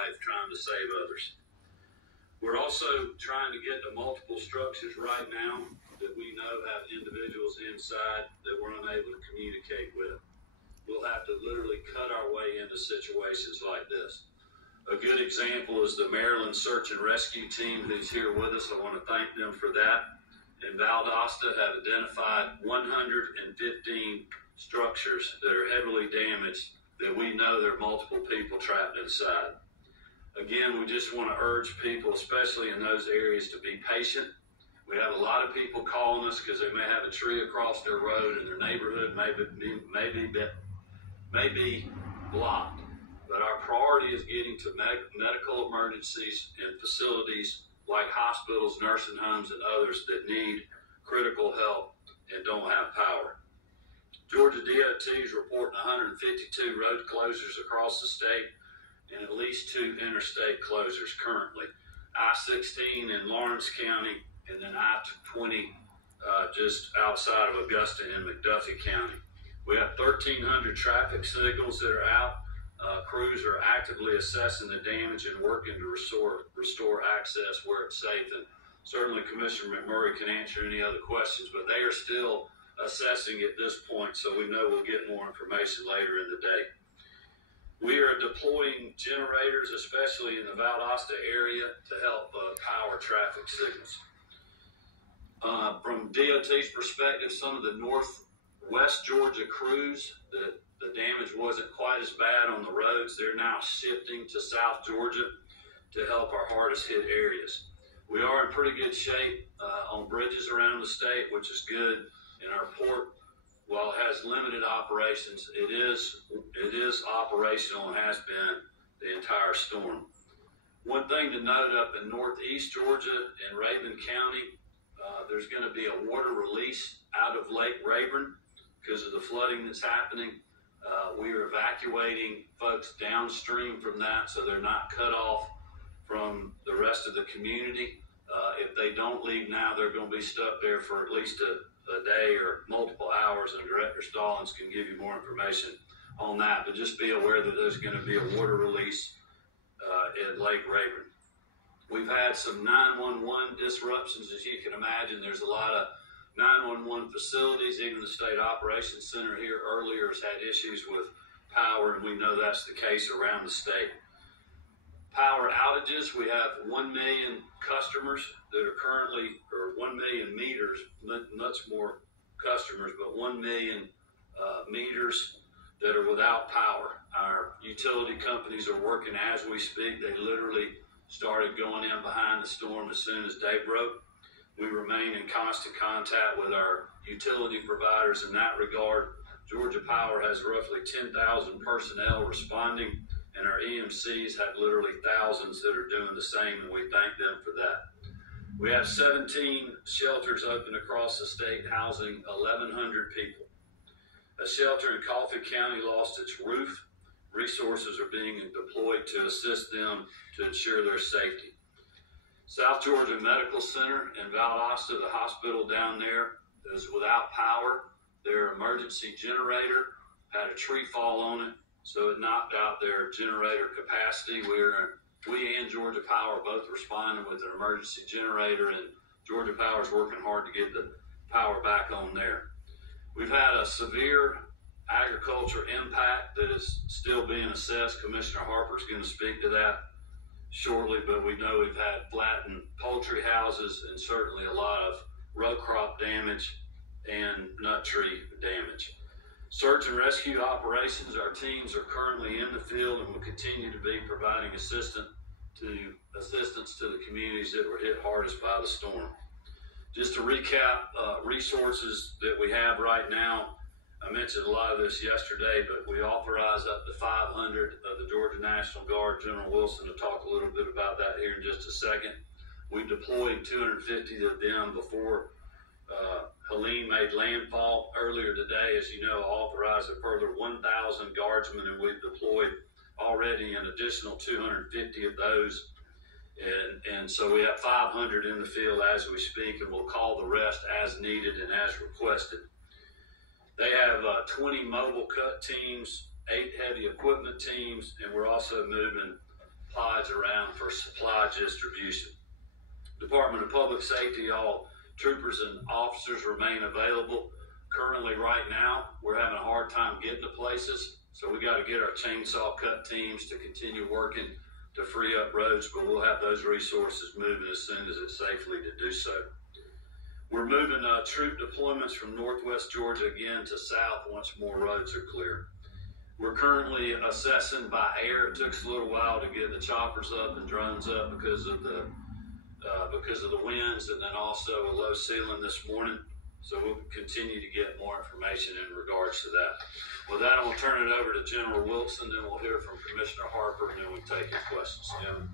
life trying to save others. We're also trying to get to multiple structures right now that we know have individuals inside that we're unable to communicate with. We'll have to literally cut our way into situations like this. A good example is the Maryland Search and Rescue Team who's here with us. I want to thank them for that. In Valdosta have identified 115 structures that are heavily damaged that we know there are multiple people trapped inside. Again, we just want to urge people, especially in those areas, to be patient. We have a lot of people calling us because they may have a tree across their road and their neighborhood may be blocked. But our priority is getting to medical emergencies and facilities like hospitals, nursing homes, and others that need critical help and don't have power. Georgia DOT is reporting 152 road closures across the state and at least 2 interstate closures currently. I-16 in Lawrence County and then I-20 just outside of Augusta in McDuffie County. We have 1,300 traffic signals that are out. Crews are actively assessing the damage and working to restore access where it's safe. And certainly Commissioner McMurray can answer any other questions, but they are still assessing at this point, so we know we'll get more information later in the day. We are deploying generators, especially in the Valdosta area, to help power traffic signals. From DOT's perspective, some of the northwest Georgia crews, the damage wasn't quite as bad on the roads. They're now shifting to South Georgia to help our hardest hit areas. We are in pretty good shape on bridges around the state, which is good. And our port, while it has limited operations, it is operational and has been the entire storm. One thing to note up in northeast Georgia and Rabun County, there's going to be a water release out of Lake Rayburn because of the flooding that's happening. We are evacuating folks downstream from that so they're not cut off from the rest of the community. If they don't leave now, they're going to be stuck there for at least a day or multiple hours, and Director Stallings can give you more information on that. But just be aware that there's going to be a water release at Lake Rayburn. We've had some 911 disruptions, as you can imagine. There's a lot of 911 facilities. Even the State Operations Center here earlier has had issues with power, and we know that's the case around the state. Power outages, we have 1 million customers that are currently, or 1 million meters, much more customers, but 1 million meters that are without power. Our utility companies are working as we speak. They literally started going in behind the storm as soon as day broke. We remain in constant contact with our utility providers in that regard. Georgia Power has roughly 10,000 personnel responding, and our EMCs have literally thousands that are doing the same, and we thank them for that. We have 17 shelters open across the state housing 1,100 people. A shelter in Coffee County lost its roof. Resources are being deployed to assist them to ensure their safety. South Georgia Medical Center in Valdosta, the hospital down there, is without power. Their emergency generator had a tree fall on it, so it knocked out their generator capacity. We and Georgia Power are both responding with an emergency generator, and Georgia Power is working hard to get the power back on there. We've had a severe agriculture impact that is still being assessed. Commissioner Harper is going to speak to that shortly, but we know we've had flattened poultry houses and certainly a lot of row crop damage and nut tree damage. Search and rescue operations, our teams are currently in the field and will continue to be providing assistance to the communities that were hit hardest by the storm. Just to recap resources that we have right now, I mentioned a lot of this yesterday, but we authorized up to 500 of the Georgia National Guard. General Wilson will talk a little bit about that here in just a second. We deployed 250 of them before Helene made landfall earlier today. As you know, authorized a further 1,000 guardsmen, and we've deployed already an additional 250 of those. And so we have 500 in the field as we speak, and we'll call the rest as needed and as requested. They have 20 mobile cut teams, 8 heavy equipment teams, and we're also moving pods around for supply distribution. Department of Public Safety, all troopers and officers remain available. Currently, right now, we're having a hard time getting to places, so we got to get our chainsaw cut teams to continue working to free up roads, but we'll have those resources moving as soon as it's safely to do so. We're moving troop deployments from northwest Georgia again to south once more roads are clear. We're currently assessing by air. It took us a little while to get the choppers up and drones up because of the winds, and then also a low ceiling this morning. So we'll continue to get more information in regards to that. With that, I'm going to turn it over to General Wilson, then we'll hear from Commissioner Harper, and then we'll take your questions. Jim.